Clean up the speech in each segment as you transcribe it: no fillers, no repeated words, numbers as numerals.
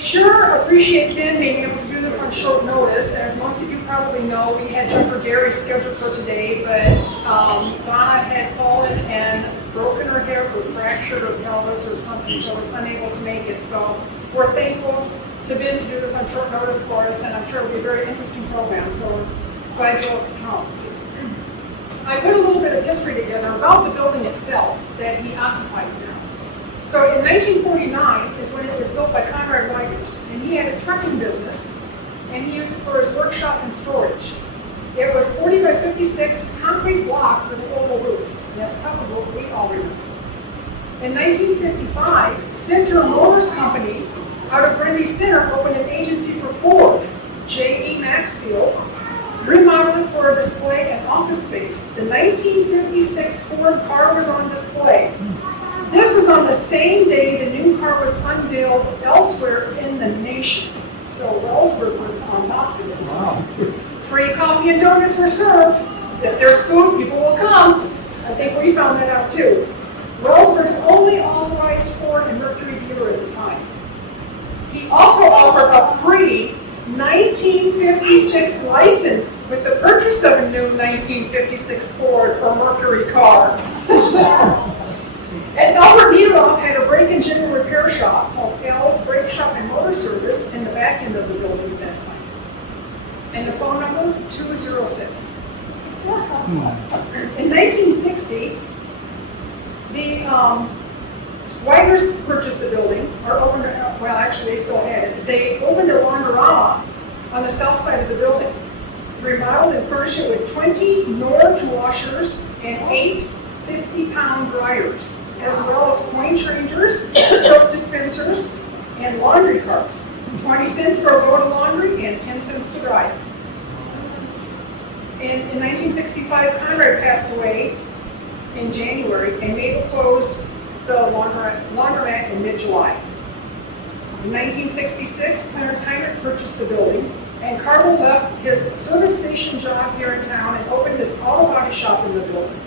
sure appreciate Ben being able to do this on short notice. As most of you probably know, we had Jennifer Gary scheduled for today, but Donna had fallen and broken her hip or fractured her pelvis or something, so was unable to make it. So we're thankful to Ben to do this on short notice for us, and I'm sure it'll be a very interesting program, so we're glad you all could come. I put a little bit of history together about the building itself that he occupies now. So in 1949 is when it was built by Conrad Weigers, and he had a trucking business, and he used it for his workshop and storage. It was 40 by 56 concrete block with an oval roof, and that's probably what we all remember. In 1955, Center Motors Company out of Grenby Center opened an agency for Ford, J.E. Maxfield, remodeled it for a display and office space. The 1956 Ford car was on display. This was on the same day the new car was unveiled elsewhere in the nation. So Wellsburg was on top of it. Wow. Free coffee and donuts were served. If there's food, people will come. I think we found that out too. Wellsburg's only authorized Ford and Mercury dealer at the time. He also offered a free 1956 license with the purchase of a new 1956 Ford or Mercury car. And Albert Niederhoff had a brake and general repair shop called Al's Brake Shop and Motor Service in the back end of the building at that time. And the phone number, 206. In 1960, the Weigers purchased the building, or opened, well actually they still had it. They opened a laundroma on the south side of the building, remodeled and furnished it with 20 Norge washers and 8 50-pound dryers, as well as coin changers, soap dispensers, and laundry carts. 20 cents for a load of laundry and 10 cents to dry it. In 1965, Conrad passed away in January, and Mabel closed the laundromat in mid-July. In 1966, Clarence Heinrich purchased the building, and Carlo left his service station job here in town and opened his auto body shop in the building.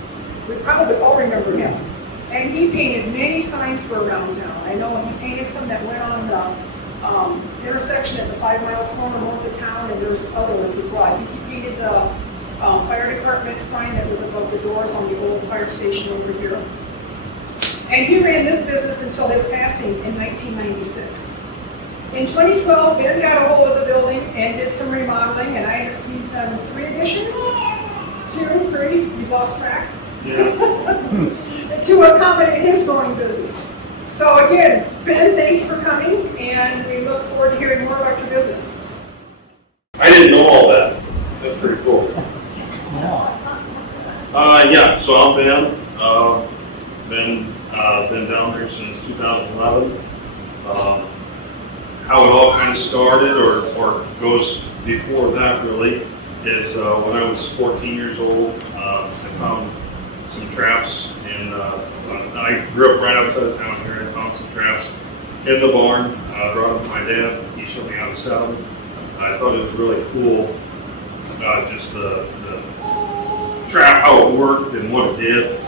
We probably all remember him. And he painted many signs for around town. I know he painted some that went on the intersection at the 5 Mile corner north of town, and there's other ones as well. He painted the fire department sign that was above the doors on the old fire station over here. And he ran this business until his passing in 1996. In 2012, Ben got a hold of the building and did some remodeling, and he's done 3 additions, 2, 3, you've lost track. Yeah. To accommodate his growing business. So again, Ben, thank you for coming, and we look forward to hearing more about your business. I didn't know all that. That's pretty cool. Yeah, so I'm Ben. Been down there since 2011. How it all kind of started, or goes before that really, is when I was 14 years old, I found some traps in, I grew up right outside of town here, and found some traps in the barn. Brought them to my dad. He showed me how to set them. I thought it was really cool, just the trap, how it worked and what it did.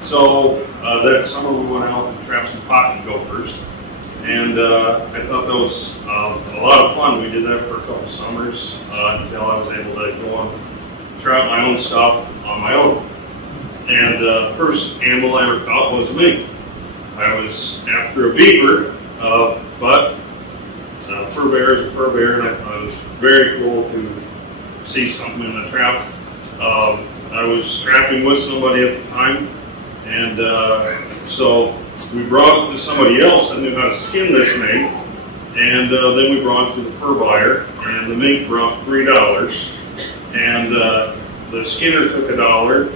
So that summer we went out and trapped some pocket gophers, and I thought that was a lot of fun. We did that for a couple summers until I was able to go and trap my own stuff on my own. And the first animal I ever caught was a mink. I was after a beaver, but a fur bear is a fur bear, and I thought it was very cool to see something in the trap. I was trapping with somebody at the time, and so we brought it to somebody else that knew how to skin this mink, and then we brought it to the fur buyer, and the mink brought $3, and the skinner took $1,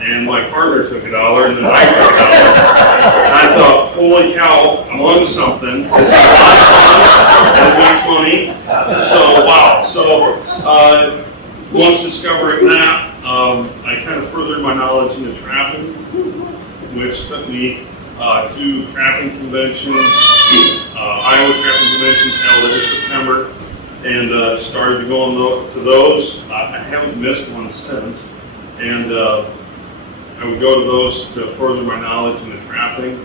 and my partner took $1, and then I took $1. And I thought, holy cow, I'm on to something. This is a lot of fun, and it makes money. So, wow. So, once discovering that, I kind of furthered my knowledge into trapping, which took me to trapping conventions, Iowa trapping conventions held every September, and started to go to those. I haven't missed one since, and I would go to those to further my knowledge in the trapping.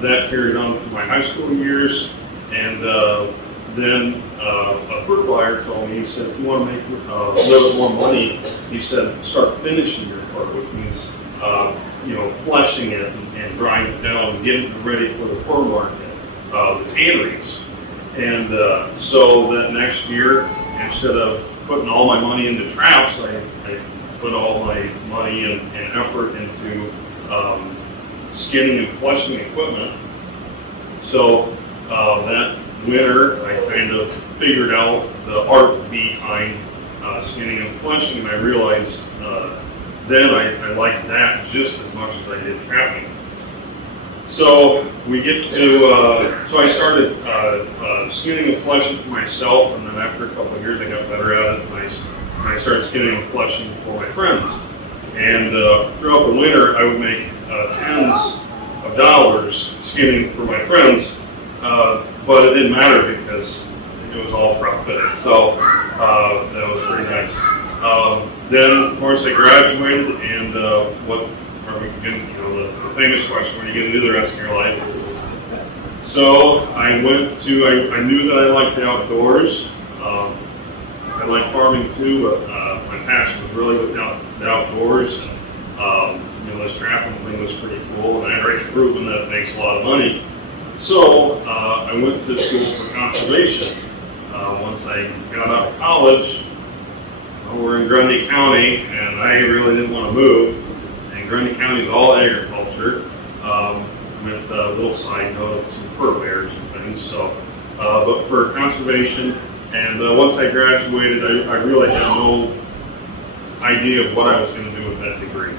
That carried on through my high school years, and then a fruit buyer told me, he said, if you want to make a little bit more money, he said, start finishing your fur, which means, fleshing it and drying it down and getting it ready for the fur market, the tanneries. And so that next year, instead of putting all my money into traps, I put all my money and effort into skinning and fleshing equipment. So that winter, I kind of figured out the art behind skinning and fleshing, and I realized then I liked that just as much as I did trapping. So we get to, so I started skinning and fleshing for myself, and then after a couple of years I got better at it, and I started skinning and fleshing for my friends. And throughout the winter I would make tens of dollars skinning for my friends, but it didn't matter because it was all profit. So that was pretty nice. Then, of course, I graduated, and what are we going to, the famous question, what are you going to do the rest of your life? So I went to, I knew that I liked the outdoors. I like farming too, but my passion was really with the outdoors. And, this trapping thing was pretty cool, and I had already proven that it makes a lot of money. So I went to school for conservation. Once I got out of college, we're in Grundy County, and I really didn't want to move. And Grundy County is all agriculture, with a little side note of some fur bears and things. So, but for conservation, and once I graduated, I really had no idea of what I was going to do with that degree.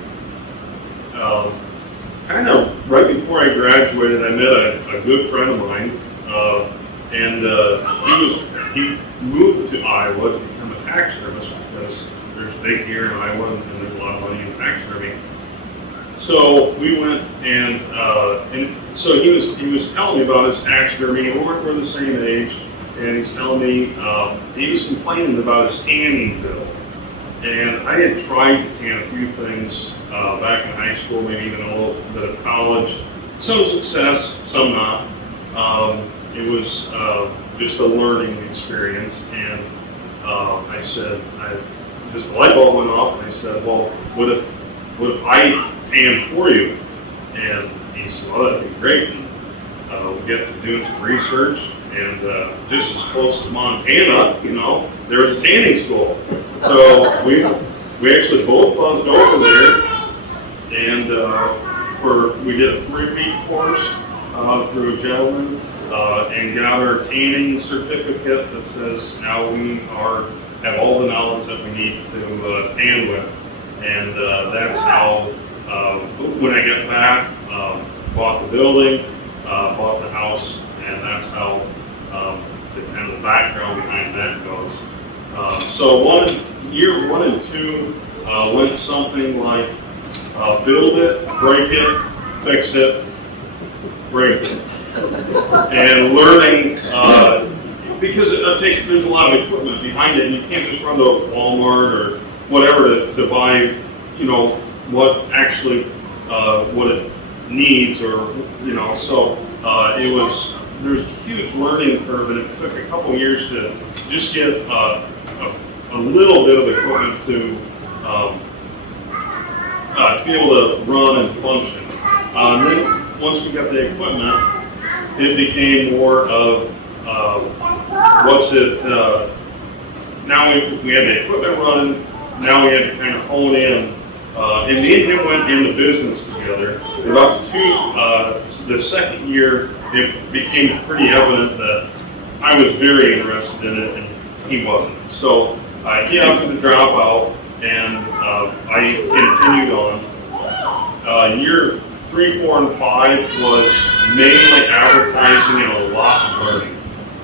Kind of right before I graduated, I met a good friend of mine, and he moved to Iowa to become a taxidermist because there's big deer in Iowa and there's a lot of money in taxidermy. So we went, and so he was telling me about his taxidermy, and we're the same age, and he's telling me he was complaining about his tanning bill. And I had tried to tan a few things back in high school, maybe even a little bit of college. Some success, some not. It was just a learning experience, and I said, just the light bulb went off, and I said, well, what if I tan for you? And he said, well, that'd be great. And we get to doing some research, and just as close to Montana, there was a tanning school. So we actually both buzzed over there, and we did a 3-week course through a gentleman, and got our tanning certificate that says now we have all the knowledge that we need to tan with. And that's how, when I got back, bought the building, bought the house, and that's how the kind of the background behind that goes. So year 1 and 2 went something like build it, break it, fix it, break it. And learning, because there's a lot of equipment behind it, and you can't just run to Walmart or whatever to buy, what actually, what it needs, or, so there's a huge learning curve, and it took a couple years to just get a little bit of equipment to be able to run and function. And then once we got the equipment, it became more of now if we had the equipment running, now we had to kind of hone in. And me and him went into business together. About the second year, it became pretty evident that I was very interested in it and he wasn't. So he opted to drop out, and I continued on. Year 3, 4, and 5 was mainly advertising and a lot of learning.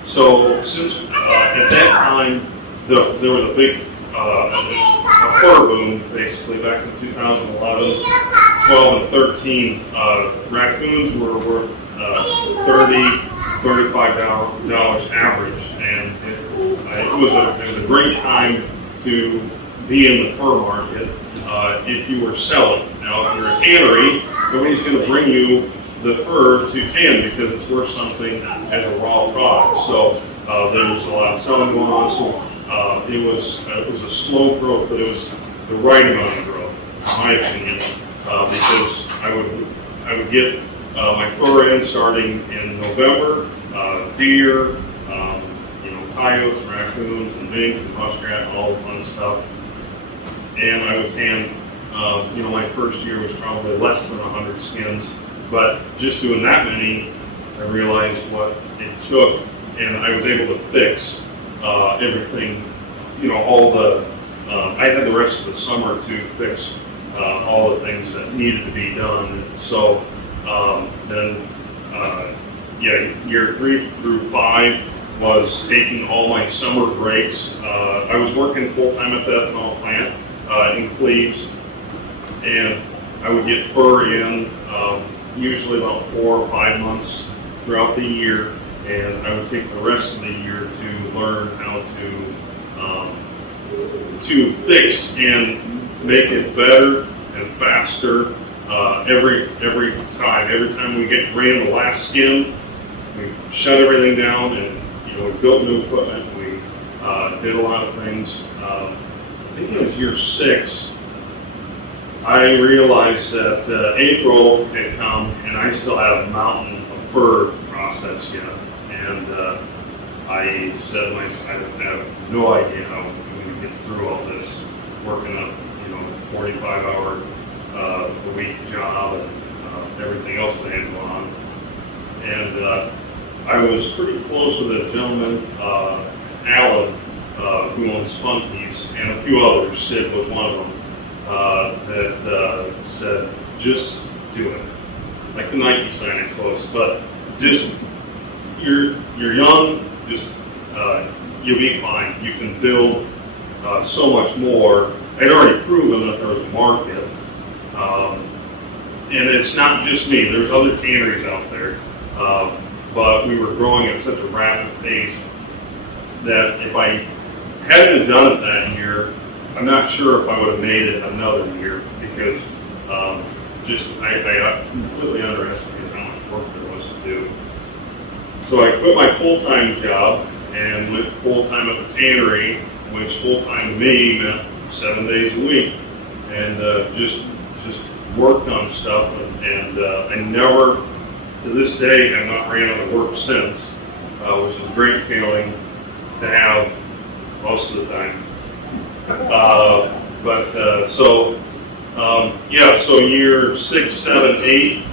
So since at that time there was a big a fur boom, basically back in 2011, 12, and 13, raccoons were worth $30, $35 average, and it was a great time to be in the fur market if you were selling. Now, if you're a tannery, nobody's going to bring you the fur to tan because it's worth something as a raw product. So There was a lot of selling going on, so it was a slow growth, but it was the right amount of growth, in my opinion, because I would get my fur in starting in November, deer, coyotes, raccoons, and mink, and muskrat, and all the fun stuff. And I would tan, my first year was probably less than 100 skins, but just doing that many, I realized what it took, and I was able to fix everything, I had the rest of the summer to fix all the things that needed to be done. So then, year 3 through 5 was taking all my summer breaks. I was working full-time at the ethanol plant in Cleves, and I would get fur in usually about 4 or 5 months throughout the year, and I would take the rest of the year to learn how to fix and make it better and faster every time. Every time we ran the last skin, we shut everything down, and we built new equipment. We did a lot of things. I think it was year 6. I realized that April had come, and I still had a mountain of fur to process yet. And I said to myself, I have no idea how I'm going to get through all this, working a 45-hour a week job and everything else that I had going on. And I was pretty close with a gentleman, Alan, who owns Funkies, and a few others. Sid was one of them. That said, just do it. Like the Nike sign, I suppose. But just, you're young, just, you'll be fine. You can build so much more. I'd already proven that there was a market. And it's not just me, there's other tanneries out there. But we were growing at such a rapid pace that if I hadn't done it that year, I'm not sure if I would have made it another year, because I completely underestimated how much work there was to do. So I quit my full-time job and went full-time at the tannery, which full-time to me meant 7 days a week, and just worked on stuff, and I never, to this day, have not ran out of work since, which is a great feeling to have most of the time. So year 6, 7, 8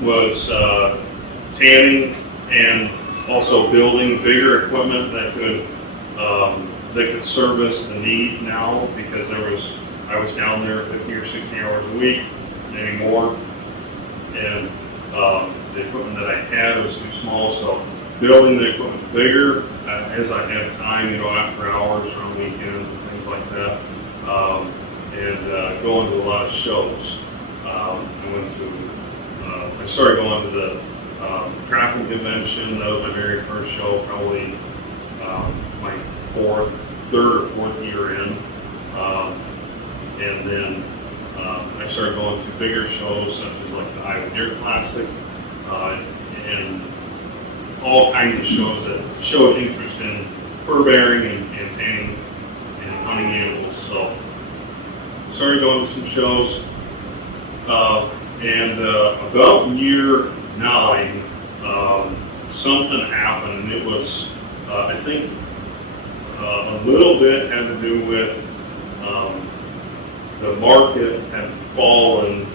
was tanning and also building bigger equipment that could service the need now, because I was down there 50 or 60 hours a week, maybe more, and the equipment that I had was too small. So building the equipment bigger as I had time, after hours or on weekends and things like that, and going to a lot of shows. I started going to the trapping convention. That was my very first show, probably my third or fourth year in, and then I started going to bigger shows such as like the Iowa Deer Classic, and all kinds of shows that showed interest in fur bearing and tanning and hunting animals. So started going to some shows, and about year 9, something happened, and it was, I think, a little bit had to do with the market had fallen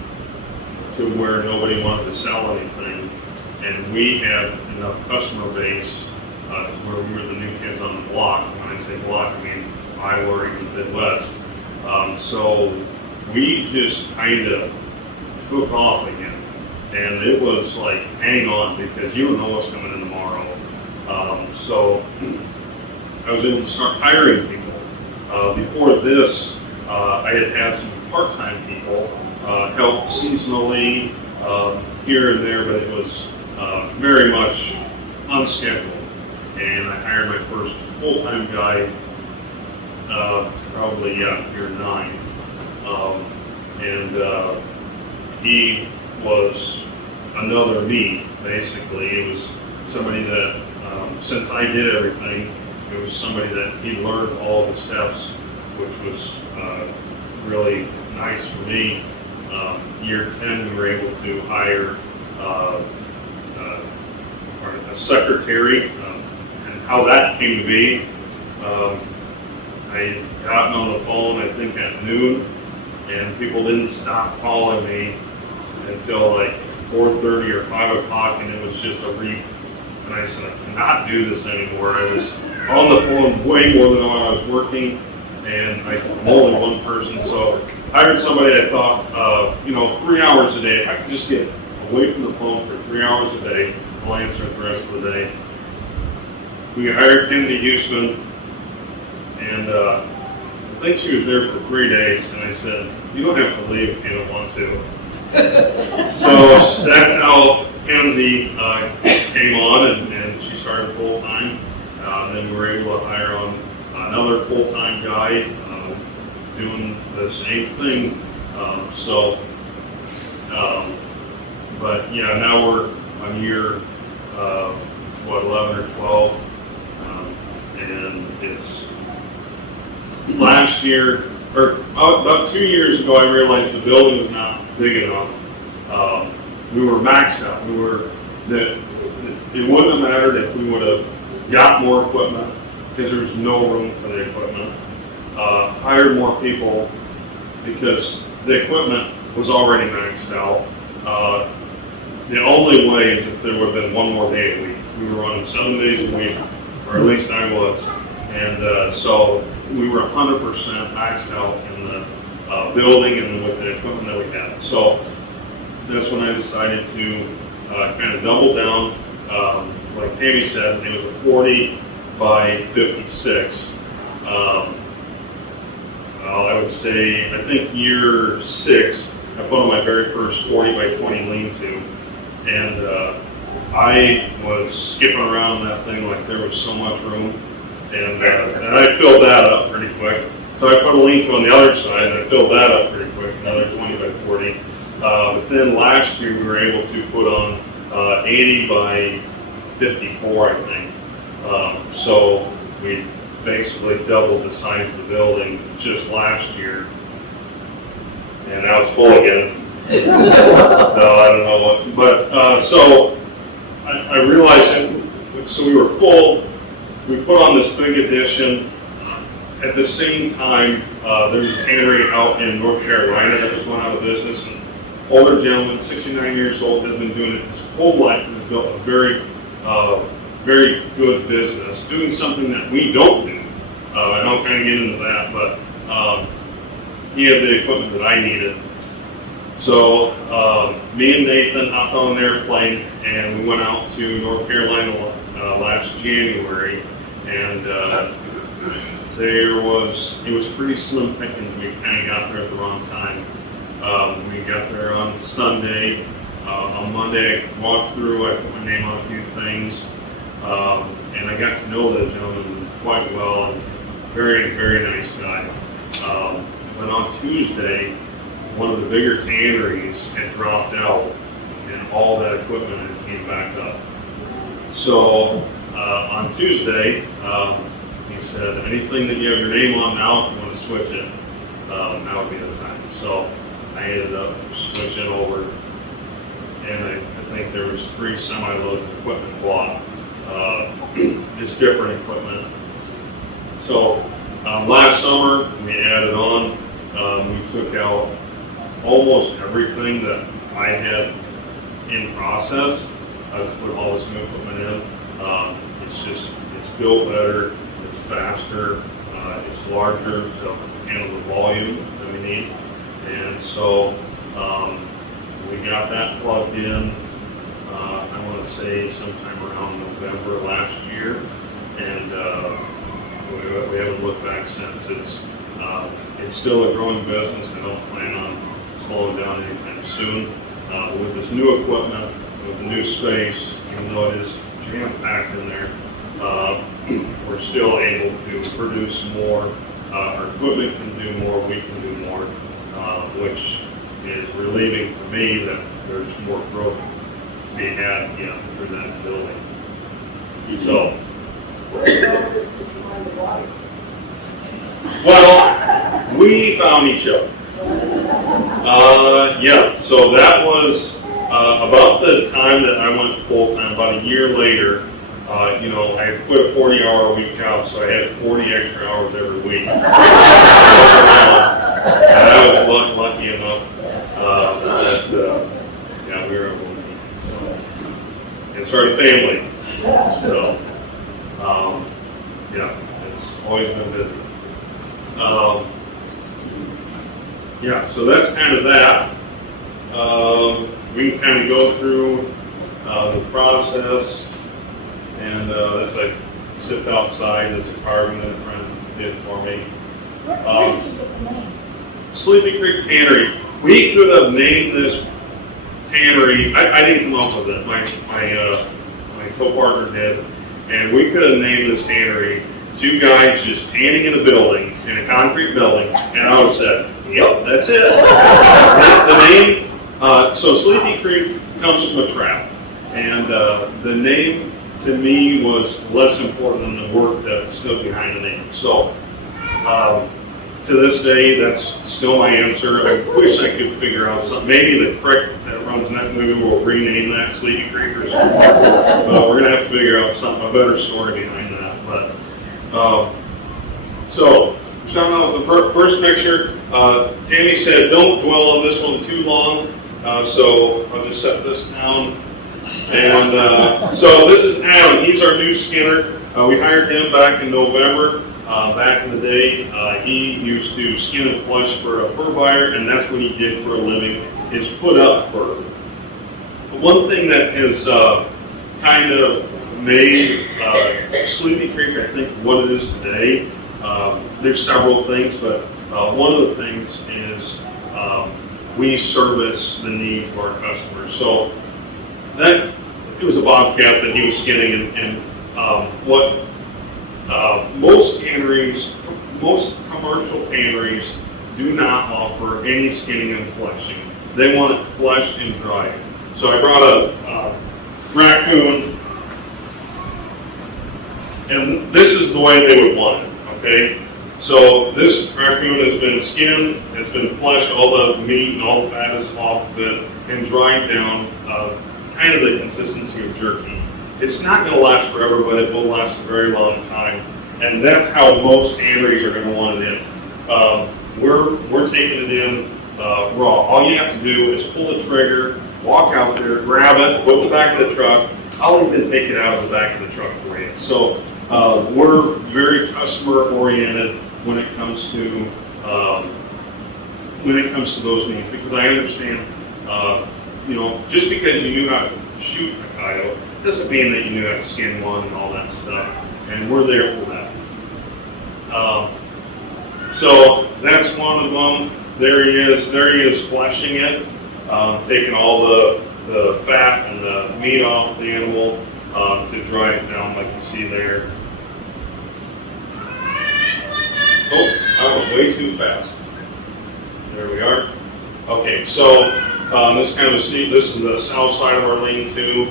to where nobody wanted to sell anything, and we had enough customer base to where we were the new kids on the block. When I say block, I mean Iowa or even the Midwest. So we just kind of took off again, and it was like, hang on, because you don't know what's coming in tomorrow. So I was able to start hiring people. Before this, I had some part-time people help seasonally here and there, but it was very much unscheduled. And I hired my first full-time guy probably year 9, and he was another me, basically. It was somebody that, since I did everything, it was somebody that he learned all the steps, which was really nice for me. Year 10, we were able to hire a secretary, and how that came to be. I got on the phone, I think at noon, and people didn't stop calling me until like 4:30 or 5 o'clock, and it was just a reef. And I said, I cannot do this anymore. I was on the phone way more than I was working, and I'm only one person, so I hired somebody. I thought, 3 hours a day, if I could just get away from the phone for 3 hours a day, I'll answer it the rest of the day. We hired Kenzie Houston, and I think she was there for 3 days, and I said, you don't have to leave if you don't want to. So that's how Kenzie came on, and she started full-time. Then we were able to hire on another full-time guy doing the same thing. But yeah, now we're on year 11 or 12, and it's last year, or about 2 years ago, I realized the building was not big enough. We were maxed out. It wouldn't have mattered if we would have got more equipment, because there was no room for the equipment. Hired more people because the equipment was already maxed out. The only way is if there would have been one more day a week. We were running 7 days a week, or at least I was, and so we were 100% maxed out in the building and with the equipment that we had. So that's when I decided to kind of double down. Like Tammy said, it was a 40 by 56. I would say, I think year 6, I put on my very first 40 by 20 lean-to, and I was skipping around that thing like there was so much room, and I filled that up pretty quick. So I put a lean-to on the other side, and I filled that up pretty quick, another 20 by 40. But then last year we were able to put on 80 by 54, I think. So we basically doubled the size of the building just last year, and now it's full again. So I don't know what, but so I realized that, so we were full. We put on this big addition. At the same time, there's a tannery out in North Carolina that just went out of business. And older gentleman, 69 years old, has been doing it his whole life and has built a very, very good business, doing something that we don't do. I don't kind of get into that, but he had the equipment that I needed. So me and Nathan hopped on an airplane and we went out to North Carolina last January, and it was pretty slim pickings. We kind of got there at the wrong time. We got there on Sunday. On Monday, I walked through, I put my name on a few things, and I got to know the gentleman quite well, and very, very nice guy. But on Tuesday, one of the bigger tanneries had dropped out, and all that equipment had came back up. So on Tuesday, he said, anything that you have your name on now, if you want to switch it, now would be the time. So I ended up switching over, and I think there was 3 semi-loads of equipment bought, just different equipment. So last summer, we added on, we took out almost everything that I had in process to put all this new equipment in. It's built better, it's faster, it's larger to handle the volume that we need. And so we got that plugged in, I want to say sometime around November last year, and we haven't looked back since. It's still a growing business. I don't plan on slowing down anytime soon. With this new equipment, with the new space, even though it is jam-packed in there, we're still able to produce more. Our equipment can do more, we can do more, which is relieving for me that there's more growth to be had through that building. So, well, we found each other. Yeah, so that was about the time that I went full-time, about a year later. I quit a 40-hour-a-week job, so I had 40 extra hours every week. And I was lucky enough that, we were able to meet. So, and start a family. So, it's always been busy. So that's kind of that. We can kind of go through the process, and this sits outside. There's a carving that a friend did for me. Where did you get the name? Sleepy Creek Tannery. We could have named this Tannery. I didn't come up with it. My co-partner did, and we could have named this Tannery two guys just tanning in a building, in a concrete building, and I would have said, "Yep, that's it." The name. So Sleepy Creek comes from a trap, and the name to me was less important than the work that stood behind the name. So to this day, that's still my answer. I wish I could figure out something. Maybe the creek that runs in that movie will rename that Sleepy Creek or something. But we're gonna have to figure out something, a better story behind that. But so starting out with the first picture, Tammy said don't dwell on this one too long. So I'll just set this down. And so this is Adam. He's our new skinner. We hired him back in November. Back in the day, he used to skin and flush for a fur buyer, and that's what he did for a living, is put up fur. But one thing that has kind of made Sleepy Creek, I think, what it is today, there's several things, but one of the things is we service the needs of our customers. So that it was a bobcat that he was skinning, and what most tanneries, most commercial tanneries do not offer any skinning and fleshing. They want it fleshed and dried. So I brought a raccoon, and this is the way they would want it, okay? So this raccoon has been skinned, has been fleshed, all the meat and all the fat is off of it, and dried down, kind of the consistency of jerky. It's not going to last forever, but it will last a very long time. And that's how most tanneries are going to want it in. We're taking it in raw. All you have to do is pull the trigger, walk out there, grab it, put it in the back of the truck. I'll even take it out of the back of the truck for you. So we're very customer oriented when it comes to those needs, because I understand, just because you knew how to shoot a coyote doesn't mean that you knew how to skin one and all that stuff, and we're there for that. So that's one of them. There he is fleshing it, taking all the fat and the meat off the animal to dry it down like you see there. Oh, I was way too fast. There we are. Okay, so this kind of this is the south side of our lean-to.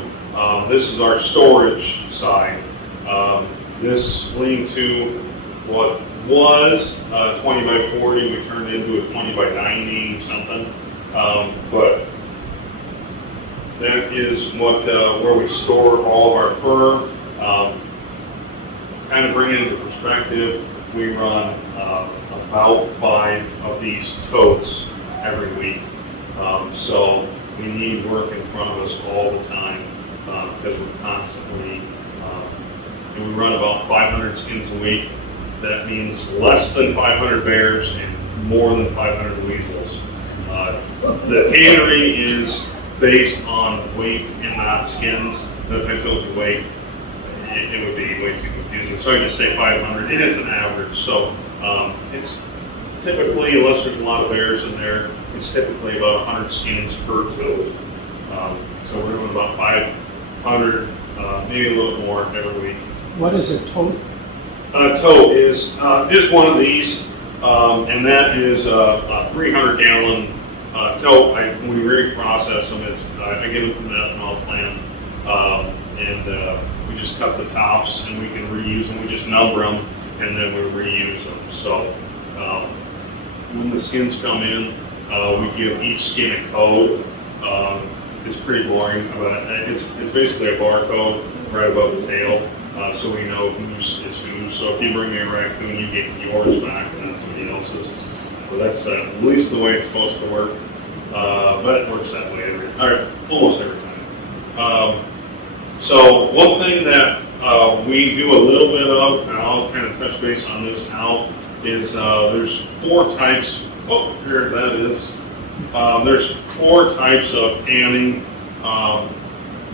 This is our storage side. This lean-to, what was 20 by 40, we turned into a 20 by 90 something. But that is where we store all of our fur. Kind of bring it into perspective, we run about 5 of these totes every week. So we need work in front of us all the time because we're constantly, and we run about 500 skins a week. That means less than 500 bears and more than 500 weasels. The tannery is based on weight and not skins. And if I told you weight, it would be way too confusing. So I just say 500, and it's an average. So it's typically, unless there's a lot of bears in there, it's typically about 100 skins per tote. So we're doing about 500, maybe a little more every week. What is a tote? A tote is just one of these, and that is a 300-gallon tote. We reprocess them. I get them from the ethanol plant, and we just cut the tops, and we can reuse them. We just number them, and then we reuse them. So when the skins come in, we give each skin a code. It's pretty boring, but it's basically a barcode right above the tail, so we know whose is whose. So if you bring me a raccoon, you get yours back and not somebody else's. So that's at least the way it's supposed to work, but it works that way almost every time. So one thing that we do a little bit of, and I'll kind of touch base on this now, is there's 4 types. Oh, here that is. There's 4 types of tanning.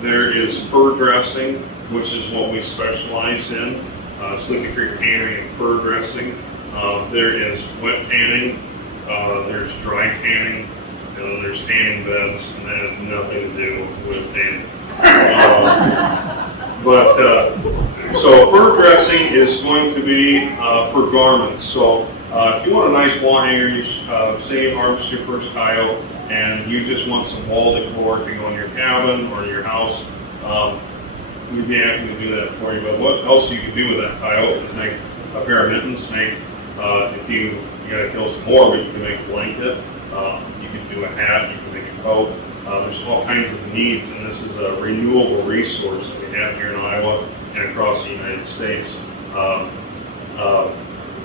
There is fur dressing, which is what we specialize in. Slicky Creek Tannery and fur dressing. There is wet tanning. There's dry tanning. And then there's tanning beds, and that has nothing to do with tanning. So fur dressing is going to be for garments. So if you want a nice wall hanger, you say you harvest your first coyote and you just want some wall decor to go in your cabin or your house, we'd be happy to do that for you. But what else you can do with that coyote is make a pair of mittens. If you gotta kill some more, but you can make a blanket. You can do a hat. You can make a coat. There's all kinds of needs, and this is a renewable resource that we have here in Iowa and across the United States.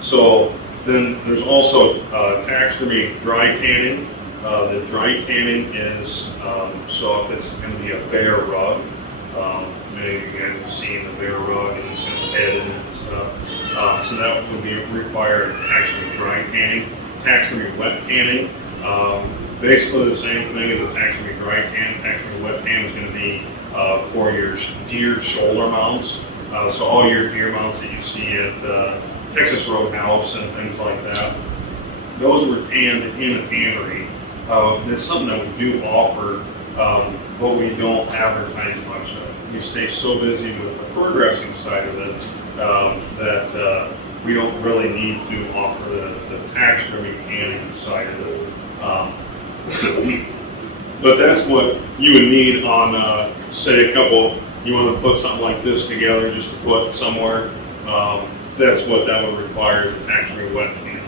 So then there's also taxidermy dry tanning. The dry tanning is, so if it's going to be a bear rug, many of you guys have seen the bear rug and it's going to head in it and stuff. So that would be required actually dry tanning. Taxidermy wet tanning, basically the same thing as a taxidermy dry tan. Taxidermy wet tan is going to be for your deer shoulder mounts. So all your deer mounts that you see at Texas Roadhouse and things like that, those were tanned in a tannery. It's something that we do offer, but we don't advertise much of. We stay so busy with the fur dressing side of it that we don't really need to offer the taxidermy tanning side of it. But that's what you would need on, say, you want to put something like this together just to put somewhere. That's what that would require, is a taxidermy wet tan.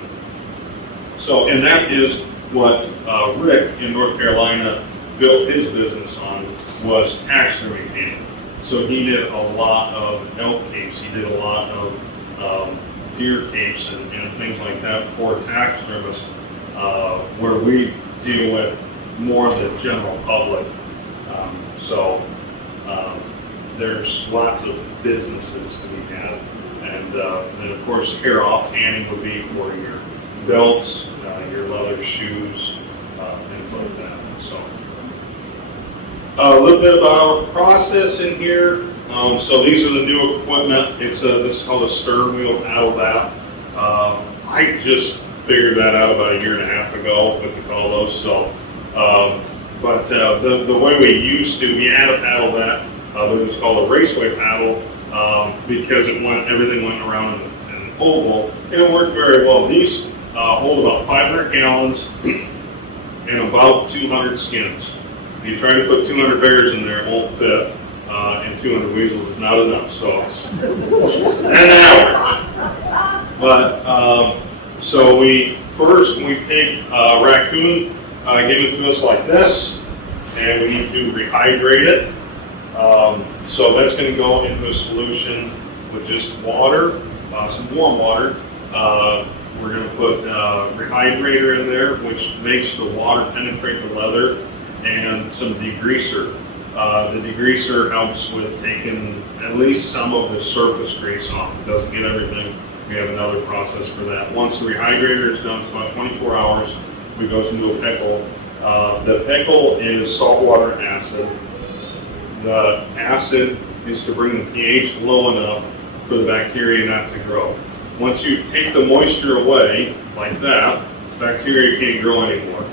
So, and that is what Rick in North Carolina built his business on, was taxidermy tanning. So he did a lot of elk capes, he did a lot of deer capes and things like that for taxidermists, where we deal with more of the general public. There's lots of businesses to be had. And then of course hair off tanning would be for your belts, your leather shoes, things like that. So a little bit about our process in here. So these are the new equipment. This is called a stern wheel paddle bath. I just figured that out about 1.5 years ago, what to call those. So, the way we used to, we had a paddle bath, but it was called a raceway paddle because everything went around in an oval, and it worked very well. These hold about 500 gallons and about 200 skins. If you try to put 200 bears in there, it won't fit, and 200 weasels is not enough, so it's an average. But, so we take a raccoon, give it to us like this, and we need to rehydrate it. So that's going to go into a solution with just water, some warm water. We're going to put rehydrator in there, which makes the water penetrate the leather, and some degreaser. The degreaser helps with taking at least some of the surface grease off. It doesn't get everything. We have another process for that. Once the rehydrator is done, it's about 24 hours, we go into a pickle. The pickle is saltwater acid. The acid is to bring the pH low enough for the bacteria not to grow. Once you take the moisture away, like that, bacteria can't grow anymore.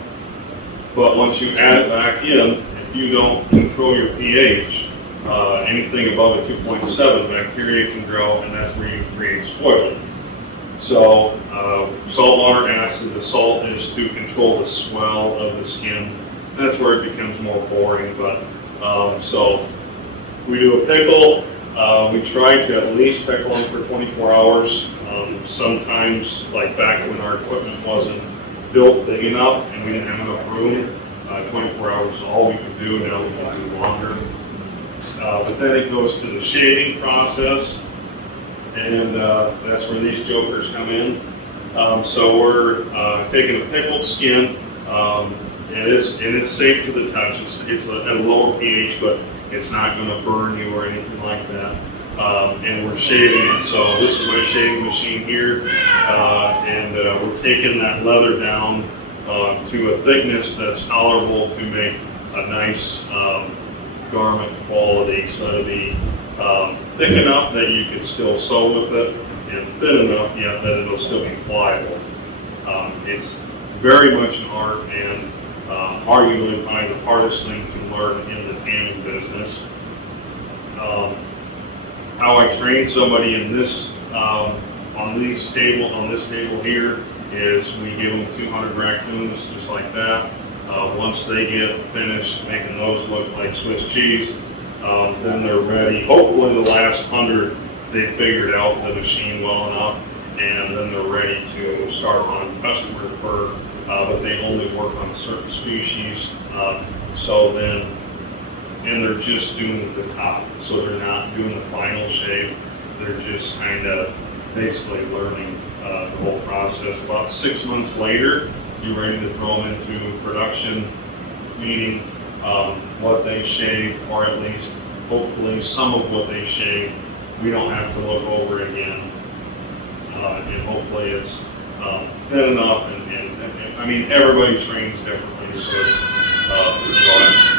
But once you add it back in, if you don't control your pH, anything above a 2.7, bacteria can grow, and that's where you create spoiling. So, saltwater acid, the salt is to control the swell of the skin. That's where it becomes more boring, but so We do a pickle. We try to at least pickle them for 24 hours. Sometimes, like back when our equipment wasn't built big enough and we didn't have enough room, 24 hours is all we could do. Now we can do longer. But then it goes to the shaving process, and that's where these jokers come in. So we're taking a pickled skin. And it's safe to the touch. It's at a lower pH, but it's not going to burn you or anything like that. And we're shaving it. So this is my shaving machine here, and we're taking that leather down to a thickness that's tolerable to make a nice garment quality. So it'll be thick enough that you can still sew with it, and thin enough yet that it'll still be pliable. It's very much an art, and arguably probably the hardest thing to learn in the tanning business. How I train somebody in this on this table here is we give them 200 raccoons just like that. Once they get finished making those look like Swiss cheese, then they're ready. Hopefully the last 100 they figured out the machine well enough, and then they're ready to start on customer fur. But they only work on certain species. And they're just doing the top. So they're not doing the final shave. They're just kind of basically learning the whole process. About 6 months later, you're ready to throw them into production, meaning what they shave, or at least hopefully some of what they shave, we don't have to look over again. And hopefully it's thin enough, and I mean, everybody trains differently, so it's,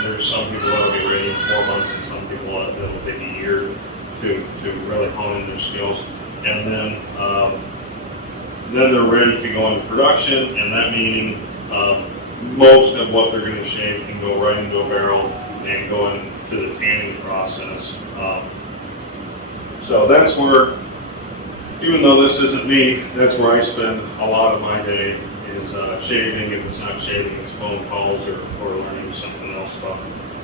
there's some people that'll be ready in 4 months, and some people that'll take a year to really hone in their skills. And then they're ready to go into production, and that meaning most of what they're going to shave can go right into a barrel and go into the tanning process. So that's where, even though this isn't me, that's where I spend a lot of my day, is shaving. If it's not shaving, it's phone calls or learning something else about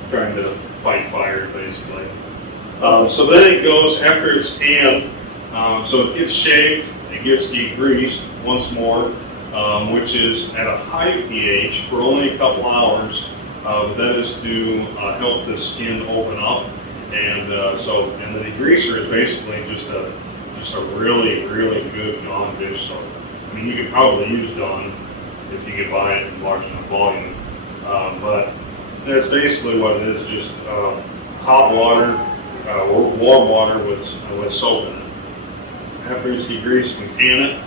trying to fight fire, basically. So then it goes, after it's tanned, so it gets shaved, it gets degreased once more, which is at a high pH for only a couple hours. That is to help the skin open up. And the degreaser is basically just a really, really good Dawn dish soap. I mean, you could probably use Dawn if you could buy it in large enough volume. But that's basically what it is, just hot water, or warm water with soap in it. After it's degreased, we tan it.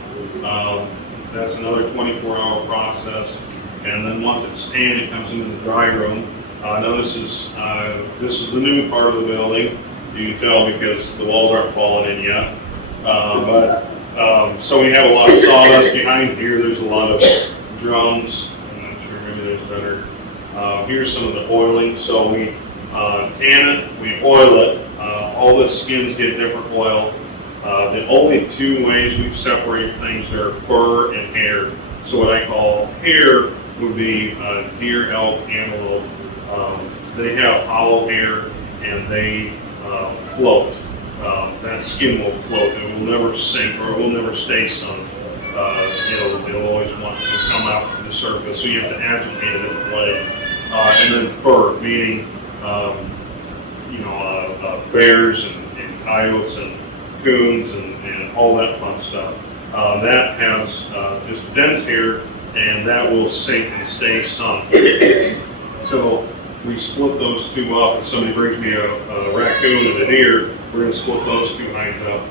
That's another 24-hour process. And then once it's tanned, it comes into the dry room. Now this is the new part of the building. You can tell because the walls aren't falling in yet. So we have a lot of sawdust behind here. There's a lot of drums. I'm not sure, maybe there's better. Here's some of the oiling. So we tan it, we oil it. All the skins get different oil. The only two ways we separate things are fur and hair. So what I call hair would be deer, elk, antelope. They have hollow hair, and they float. That skin will float. It will never sink, or it will never stay sunk. It'll always want to come out to the surface, so you have to agitate it in play. And then fur, meaning bears and coyotes and coons and all that fun stuff. That has just dense hair, and that will sink and stay sunk. So we split those two up. If somebody brings me a raccoon and a deer, we're going to split those two hides up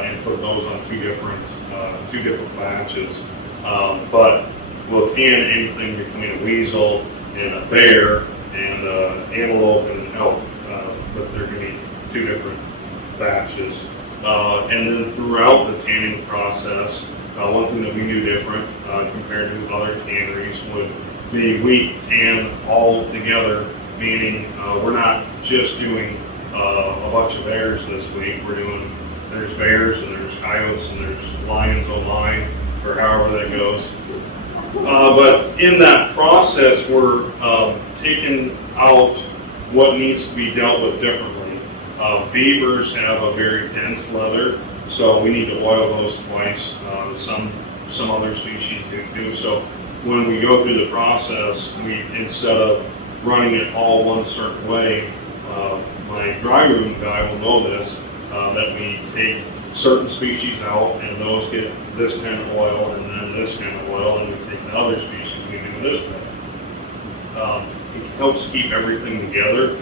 and put those on two different batches. But we'll tan anything between a weasel and a bear and antelope and an elk. But they're going to be two different batches. And then throughout the tanning process, one thing that we do different compared to other tanneries would be we tan all together, meaning we're not just doing a bunch of bears this week. There's bears and there's coyotes and there's lions on line, or however that goes. But in that process, we're taking out what needs to be dealt with differently. Beavers have a very dense leather, so we need to oil those twice. Some other species do too. So when we go through the process, instead of running it all one certain way, my dry room guy will know this, that we take certain species out and those get this kind of oil and then this kind of oil, and we take the other species and we do this way. It helps keep everything together.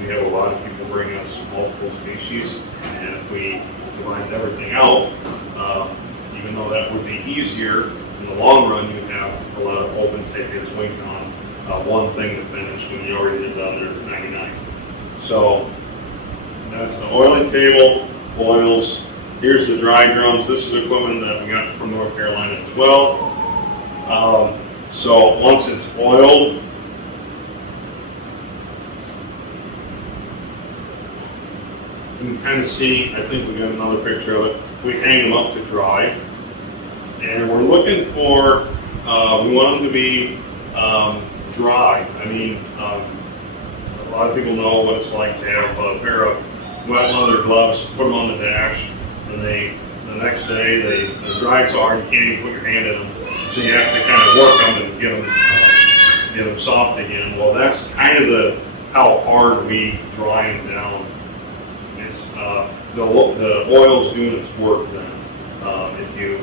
We have a lot of people bring us multiple species, and if we combine everything out, even though that would be easier, in the long run you have a lot of open tickets waiting on one thing to finish when you already did the other 99. So that's the oiling table, oils. Here's the dry drums. This is equipment that we got from North Carolina as well. So once it's oiled, you can kind of see, I think we got another picture of it. We hang them up to dry. And we're looking for, we want them to be dry. I mean, a lot of people know what it's like to have a pair of wet leather gloves, put them on the dash, and the next day they're dried so hard you can't even put your hand in them. So you have to kind of work on them and get them soft again. Well, that's kind of how hard we dry them down. It's the oil's doing its work then. If you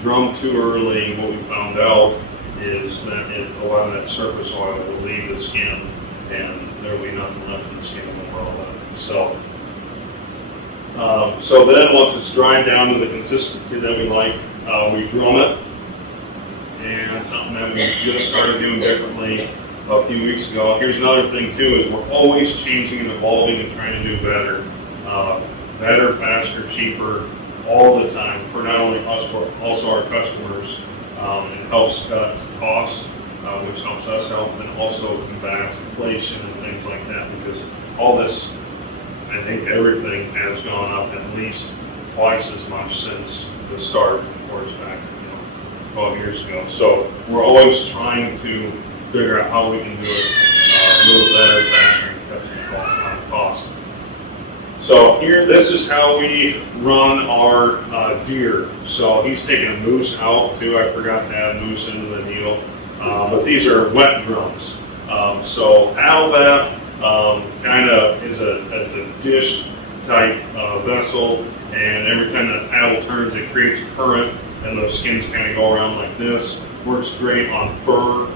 drum too early, what we found out is that a lot of that surface oil will leave the skin, and there will be nothing left in the skin when we're all done. So then once it's dried down to the consistency that we like, we drum it. And something that we just started doing differently a few weeks ago. Here's another thing too, is we're always changing and evolving and trying to do better. Better, faster, cheaper, all the time for not only us but also our customers. It helps cut cost, which helps us help, and also combats inflation and things like that, because all this, I think everything has gone up at least twice as much since the start, of course, back 12 years ago. So we're always trying to figure out how we can do it a little better, faster, and cut some cost. So here, this is how we run our deer. So he's taking a moose out too. I forgot to add moose into the deal. But these are wet drums. So paddle that kind of is a dished type vessel, and every time that paddle turns, it creates a current, and those skins kind of go around like this. Works great on fur.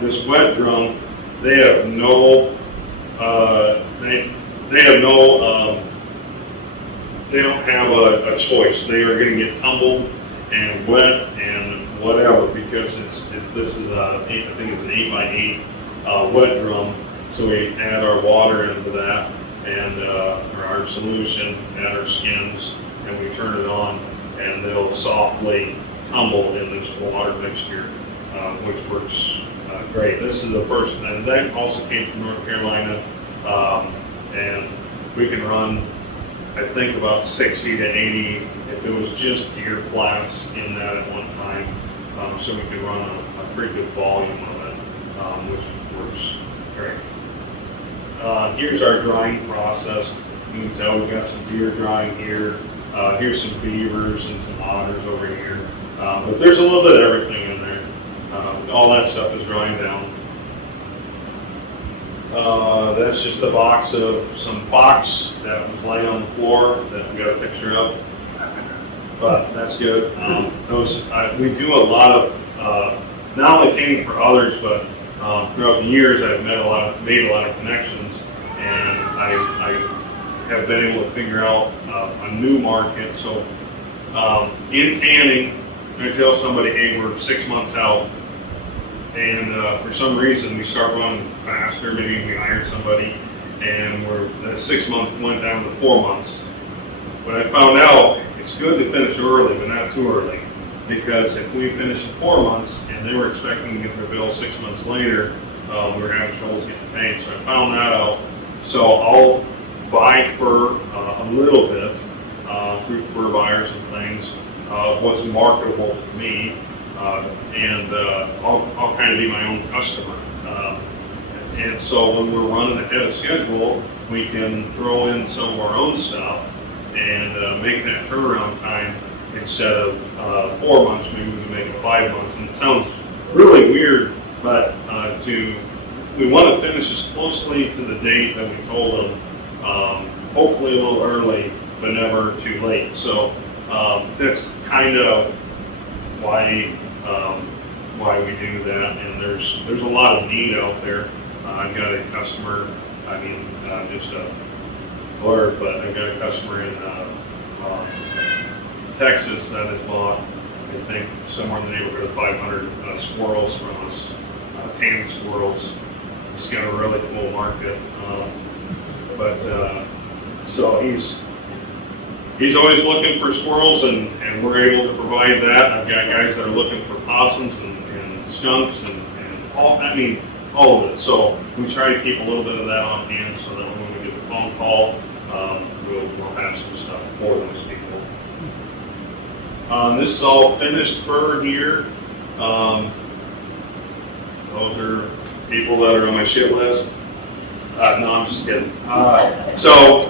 This wet drum, they have no, they don't have a choice. They are going to get tumbled and wet and whatever, because this is I think it's an 8x8 wet drum. So we add our water into that and or our solution, add our skins, and we turn it on, and they'll softly tumble in this water mixture, which works great. This is the first, and that also came from North Carolina, and we can run, I think, about 60 to 80 if it was just deer flats in that at one time. So we could run a pretty good volume of it, which works great. Here's our drying process. You can tell we've got some deer drying here. Here's some beavers and some otters over here. But there's a little bit of everything in there. All that stuff is drying down. That's just a box of some fox that was laying on the floor that we got a picture of. But that's good. We do a lot of not only training for others, but throughout the years I've made a lot of connections, and I have been able to figure out a new market. So in tanning, I tell somebody, hey, we're 6 months out, and for some reason we start running faster. Maybe we hired somebody, and the 6 month went down to 4 months. But I found out it's good to finish early, but not too early, because if we finish in 4 months and they were expecting to get their bill 6 months later, we were having troubles getting paid. So I found that out. So I'll buy fur a little bit through fur buyers and things, what's marketable to me, and I'll kind of be my own customer. And so when we're running ahead of schedule, we can throw in some of our own stuff and make that turnaround time instead of 4 months, maybe we can make it 5 months. And it sounds really weird, but we want to finish as closely to the date that we told them, hopefully a little early, but never too late. So that's kind of why we do that. And there's a lot of need out there. I've got a customer, just a blurb, but I've got a customer in Texas that has bought, I think, somewhere in the neighborhood of 500 squirrels from us, tame squirrels. It's got a really cool market. So he's always looking for squirrels, and we're able to provide that. I've got guys that are looking for possums and skunks and all of it. So we try to keep a little bit of that on hand so that when we get the phone call, we'll have some stuff for those people. This is all finished fur here. Those are people that are on my shit list. No, I'm just kidding. So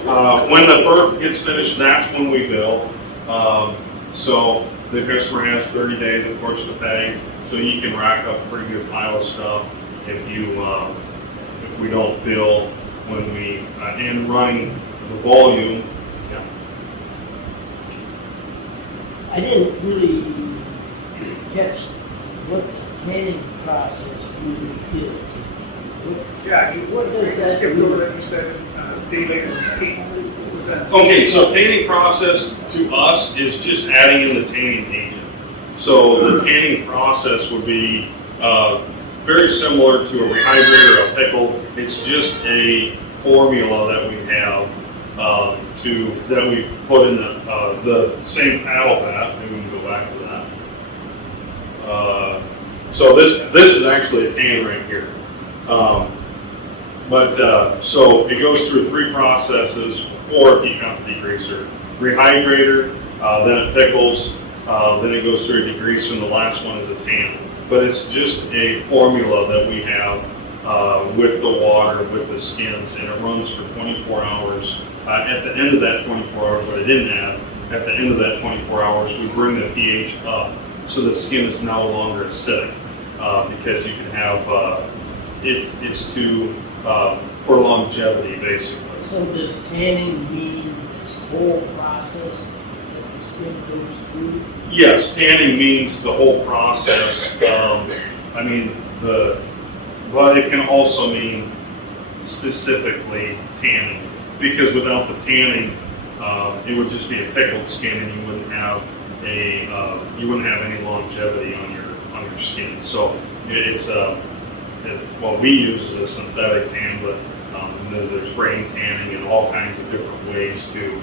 when the fur gets finished, that's when we bill. So the customer has 30 days, of course, to pay. So you can rack up a pretty good pile of stuff if we don't bill when we and running the volume. Yeah. I didn't really catch what the tanning process really is. Yeah, What does that skipped do? over that, you said, daily routine. What was that? Okay, so tanning process to us is just adding in the tanning agent. So the tanning process would be very similar to a rehydrator or a pickle. It's just a formula that we have that we put in the same paddle vat. Maybe we can go back to that. So this is actually a tan right here. So it goes through 3 processes, 4 if you count the degreaser. Rehydrator, then it pickles, then it goes through a degreaser, and the last one is a tan. But it's just a formula that we have with the water, with the skins, and it runs for 24 hours. At the end of that 24 hours, what I didn't add, at the end of that 24 hours, we bring the pH up so the skin is no longer acidic because you can have it's for longevity, basically. So does tanning mean this whole process that the skin goes through? Yes, tanning means the whole process. But it can also mean specifically tanning, because without the tanning, it would just be a pickled skin, and you wouldn't have any longevity on your skin. So it's what we use is a synthetic tan, but there's rain tanning and all kinds of different ways to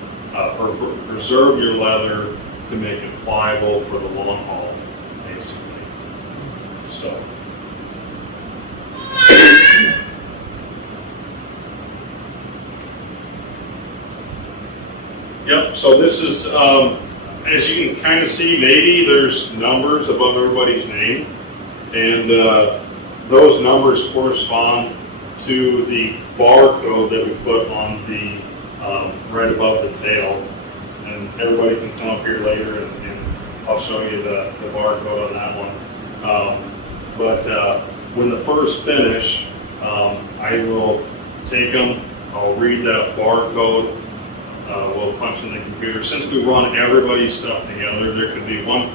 preserve your leather to make it pliable for the long haul, basically. So. Yep, so this is, as you can kind of see, maybe there's numbers above everybody's name, and those numbers correspond to the barcode that we put on the, right above the tail. And everybody can come up here later and I'll show you the barcode on that one. When the furs finish, I will take them, I'll read that barcode, we'll punch in the computer. Since we run everybody's stuff together, there could be one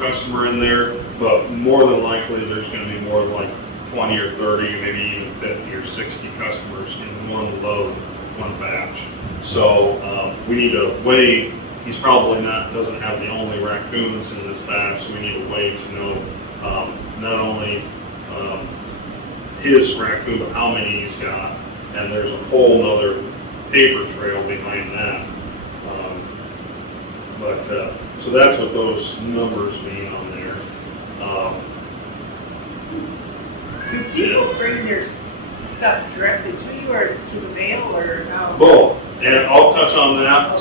customer in there, but more than likely there's going to be more like 20 or 30, maybe even 50 or 60 customers in one load, one batch. So we need a way. He's probably doesn't have the only raccoons in this batch, so we need a way to know not only his raccoon, but how many he's got. And there's a whole nother paper trail behind that. So that's what those numbers mean on there. Do people bring their stuff directly to you, or is it through the mail, or no? Both, and I'll touch on that.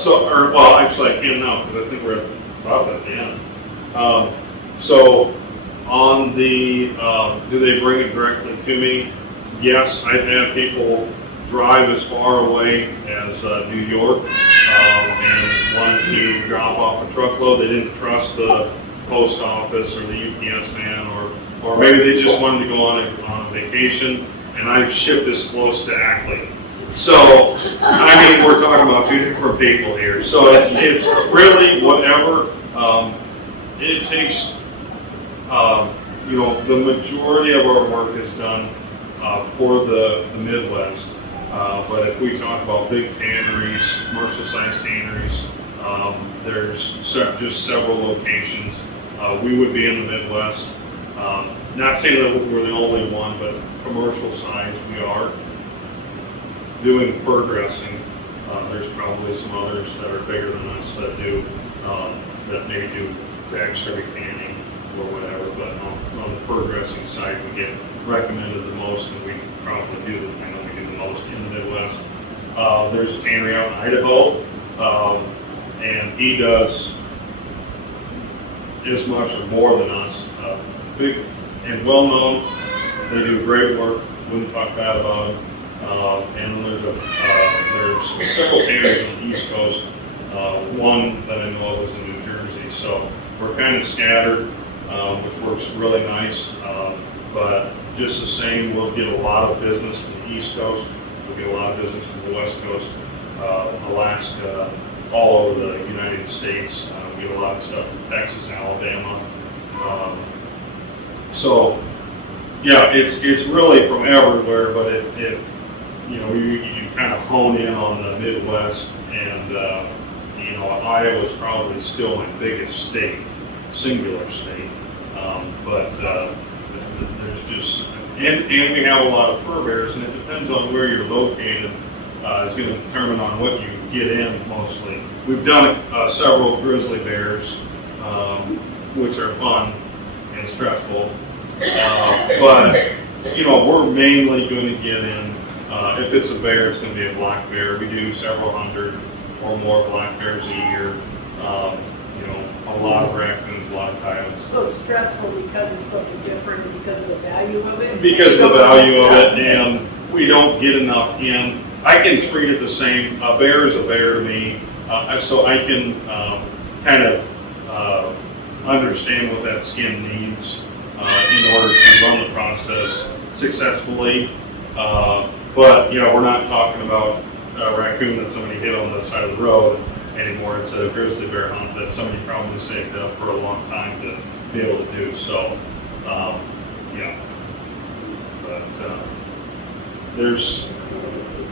Actually I can now, because I think we're about at the end. So on the, do they bring it directly to me? Yes, I've had people drive as far away as New York and wanted to drop off a truckload. They didn't trust the post office or the UPS man, or maybe they just wanted to go on a vacation. And I've shipped this close to Ackley. So, I mean, we're talking about two different people here. So it's really whatever it takes. The majority of our work is done for the Midwest. But if we talk about big tanneries, commercial-sized tanneries, there's just several locations. We would be in the Midwest. Not saying that we're the only one, but commercial size we are. Doing fur dressing, there's probably some others that are bigger than us that do, that maybe do extra tanning or whatever, but on the fur dressing side, we get recommended the most, and we probably do the most in the Midwest. There's a tannery out in Idaho, and he does as much or more than us. Big and well known, they do great work, wouldn't talk bad about them. And there's several tanneries on the East Coast. One that I know of is in New Jersey, so we're kind of scattered, which works really nice. But just the same, we'll get a lot of business from the East Coast. We'll get a lot of business from the West Coast, Alaska, all over the United States. We get a lot of stuff from Texas, Alabama. So yeah, it's really from everywhere. But if you kind of hone in on the Midwest, and Iowa's probably still my biggest state, singular state. But there's just, and we have a lot of fur bears, and it depends on where you're located. Is going to determine on what you get in mostly. We've done several grizzly bears, which are fun and stressful. But we're mainly going to get in. If it's a bear, it's going to be a black bear. We do several hundred or more black bears a year. A lot of raccoons, a lot of coyotes. So stressful because it's something different and because of the value of it? Because of the value of it, and we don't get enough in. I can treat it the same. A bear is a bear to me, so I can kind of understand what that skin needs in order to run the process successfully. But we're not talking about a raccoon that somebody hit on the side of the road anymore. It's a grizzly bear hunt that somebody probably saved up for a long time to be able to do. So, but there's,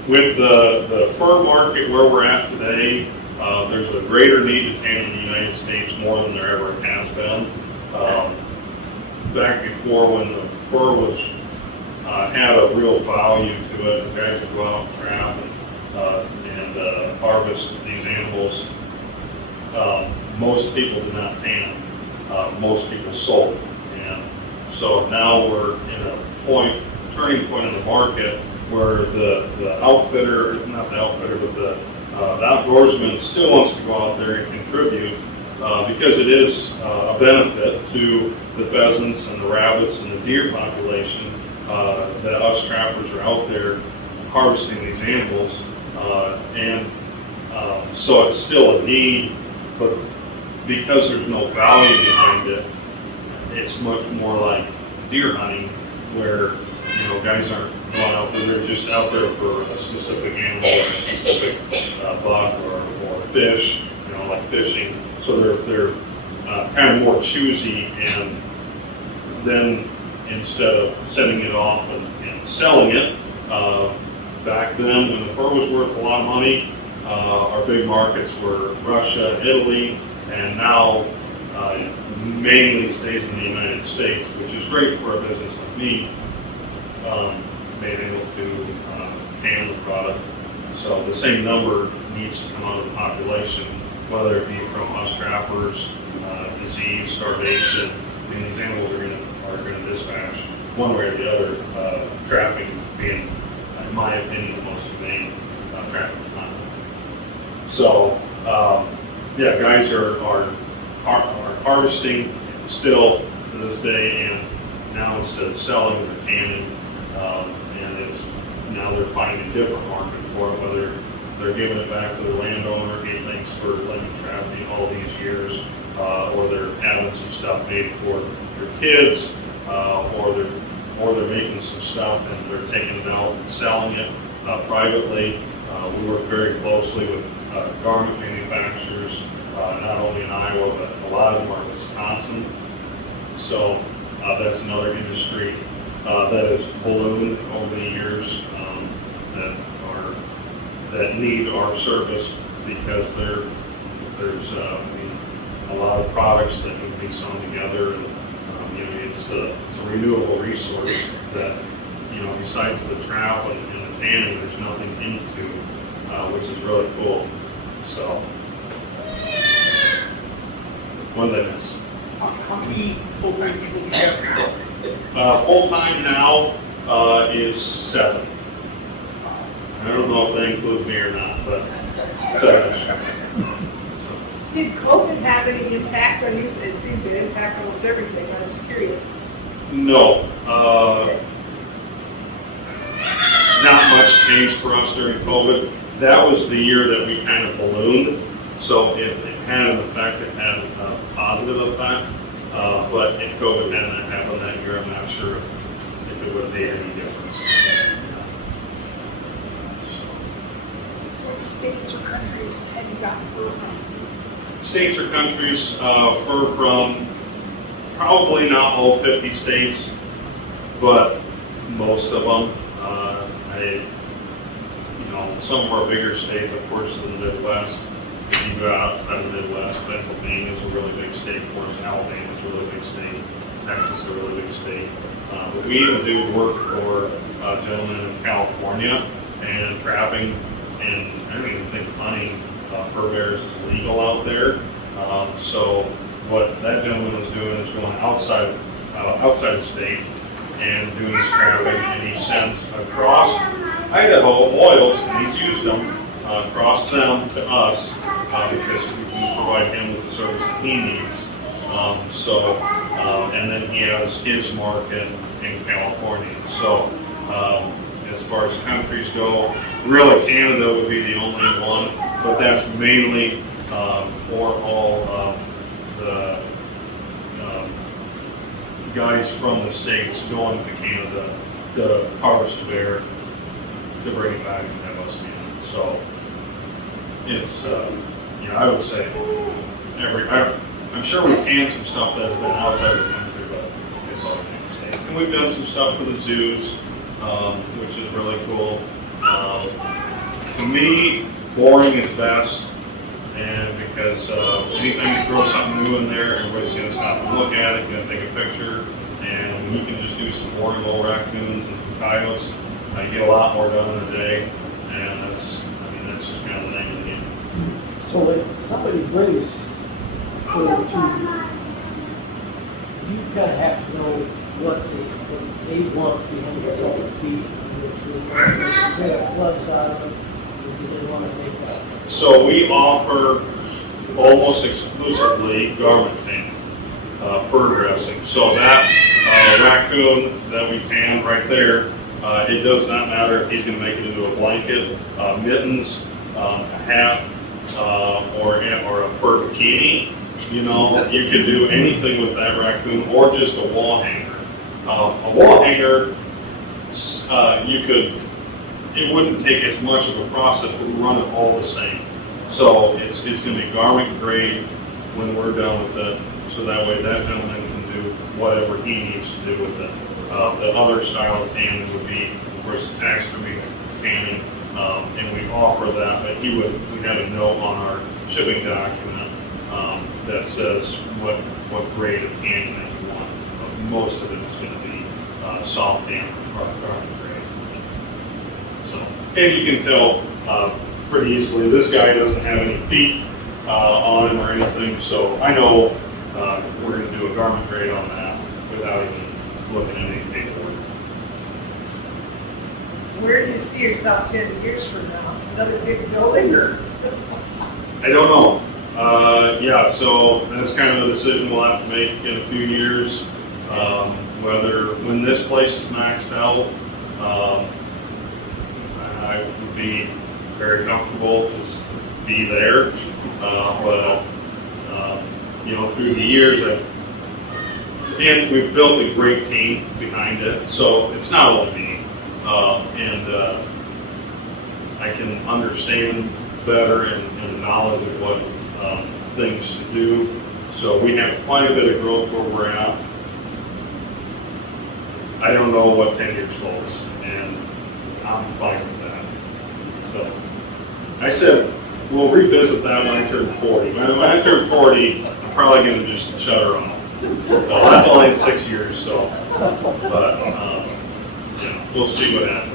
with the fur market where we're at today, there's a greater need to tan in the United States more than there ever has been. Back before, when the fur was had a real value to it, the guys would go out and trap and harvest these animals. Most people did not tan. Most people sold. And so now we're in a turning point in the market where the outfitter, not the outfitter, but the outdoorsman still wants to go out there and contribute because it is a benefit to the pheasants and the rabbits and the deer population that us trappers are out there harvesting these animals. So it's still a need, but because there's no value behind it, it's much more like deer hunting, where guys aren't going out there; they're just out there for a specific animal or a specific buck or fish, like fishing. So they're kind of more choosy, and then instead of sending it off and selling it, back then when the fur was worth a lot of money, our big markets were Russia, Italy, and now mainly stays in the United States, which is great for a business like me, being able to tan the product. So the same number needs to come out of the population, whether it be from us trappers, disease, starvation. I mean, these animals are going to dispatch one way or the other. Trapping being, in my opinion, the most humane trapping method. So, guys are harvesting still to this day, and now instead of selling, they're tanning, and now they're finding a different market for it, whether they're giving it back to the landowner, hey, thanks for letting me trap me all these years, or they're having some stuff made for their kids, or they're making some stuff and they're taking it out and selling it privately. We work very closely with garment manufacturers, not only in Iowa, but a lot of them are in Wisconsin. So that's another industry that has ballooned over the years, that need our service because there's a lot of products that need to be sewn together, and it's a renewable resource that besides the trap and the tanning, there's nothing into, which is really cool. So, what did I miss? How many full-time people do you have now? Full-time now is 7. I don't know if that includes me or not, but 7. Did COVID have any impact on you? It seemed to impact almost everything. I was just curious. No, not much changed for us during COVID. That was the year that we kind of ballooned. So if it had an effect, it had a positive effect. But if COVID hadn't happened that year, I'm not sure if it would have made any difference. What states or countries have you gotten fur from? States or countries, fur from probably not all 50 states, but most of them. Some of our bigger states, of course, in the Midwest. If you go outside the Midwest, Pennsylvania is a really big state for us. Alabama is a really big state. Texas is a really big state. But we even do work for a gentleman in California, and trapping, and I don't even think hunting fur bears is legal out there. So what that gentleman is doing is going outside the state and doing his trapping, and he sends across Idaho oils, and he's used them, across them to us because we can provide him with the service that he needs. And then he has his market in California. So as far as countries go, really Canada would be the only one, but that's mainly for all of the guys from the States going to Canada to harvest a bear, to bring it back and have us can. So it's, I would say I'm sure we've canned some stuff that has been outside the country, but it's all in the state. And we've done some stuff for the zoos, which is really cool. To me, boring is best, and because anytime you throw something new in there, everybody's going to stop and look at it, going to take a picture, and you can just do some boring little raccoons and coyotes. You get a lot more done in a day, and that's just kind of the name of the game. So when somebody brings fur to you, you kind of have to know what they want behind their own feet. They have gloves on them, do they want to make that? So we offer almost exclusively garment tanning, fur dressing. So that raccoon that we tan right there, it does not matter if he's going to make it into a blanket, mittens, a hat, or a fur bikini. You can do anything with that raccoon, or just a wall hanger. A wall hanger, it wouldn't take as much of a process, but we run it all the same. So it's going to be garment grade when we're done with it, so that way that gentleman can do whatever he needs to do with it. The other style of tanning would be, of course, the taxidermy tanning, and we offer that, but we have a note on our shipping document that says what grade of tanning that you want. Most of it is going to be soft tan or garment grade. So, and you can tell pretty easily, this guy doesn't have any feet on him or anything, so I know we're going to do a garment grade on that without even looking at any paperwork. Where do you see yourself 10 years from now? Another big building, or? I don't know. So that's kind of a decision we'll have to make in a few years. When this place is maxed out, I would be very comfortable just to be there. You know, through the years, and we've built a great team behind it, so it's not only me. I can understand better and knowledge of what things to do. So we have quite a bit of growth where we're at. I don't know what 10 years holds, and I'm fine with that. So I said, we'll revisit that when I turn 40. When I turn 40, I'm probably going to just shut her off. So that's only in 6 years, so, but, you know, we'll see what happens.